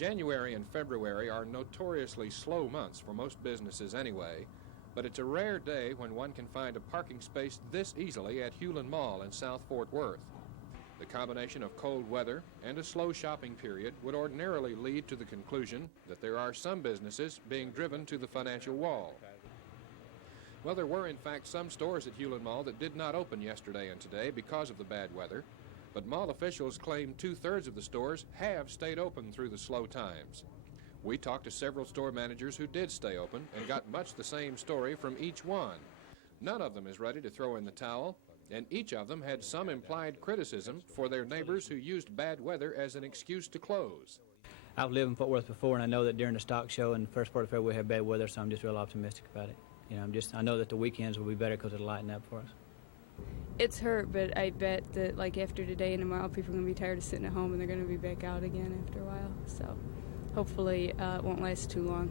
January and February are notoriously slow months for most businesses anyway, but it's a rare day when one can find a parking space this easily at Hulen Mall in South Fort Worth. The combination of cold weather and a slow shopping period would ordinarily lead to the conclusion that there are some businesses being driven to the financial wall. Well, there were in fact some stores at Hulen Mall that did not open yesterday and today because of the bad weather, but mall officials claim 2/3 of the stores have stayed open through the slow times. We talked to several store managers who did stay open and got much the same story from each one. None of them is ready to throw in the towel, and each of them had some implied criticism for their neighbors who used bad weather as an excuse to close. I've lived in Fort Worth before, and I know that during the stock show and the first part of February we have bad weather, so I'm just real optimistic about it. You know, I know that the weekends will be better because it'll lighten up for us. It's hurt, but I bet that like after today and tomorrow, people are going to be tired of sitting at home and they're going to be back out again after a while. So hopefully it won't last too long.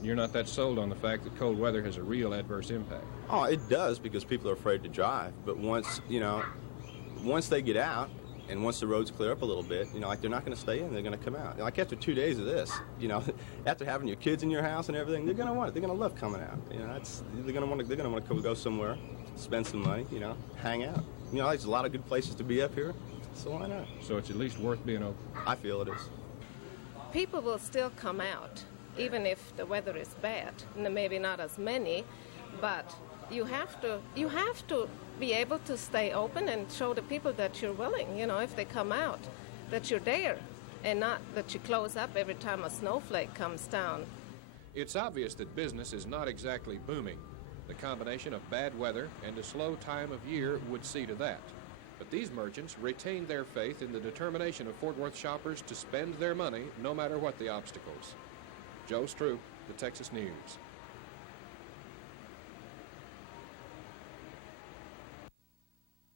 You're not that sold on the fact that cold weather has a real adverse impact. Oh, it does, because people are afraid to drive. But once they get out and once the roads clear up a little bit, like they're not going to stay in, they're going to come out. Like after 2 days of this, after having your kids in your house and everything, they're going to want it. They're going to love coming out. They're going to want to go somewhere, spend some money, hang out. There's a lot of good places to be up here, so why not? So it's at least worth being open. I feel it is. People will still come out, even if the weather is bad. Maybe not as many, but you have to be able to stay open and show the people that you're willing, if they come out, that you're there, and not that you close up every time a snowflake comes down. It's obvious that business is not exactly booming. The combination of bad weather and a slow time of year would see to that. But these merchants retain their faith in the determination of Fort Worth shoppers to spend their money no matter what the obstacles. Joe Stroop, the Texas News.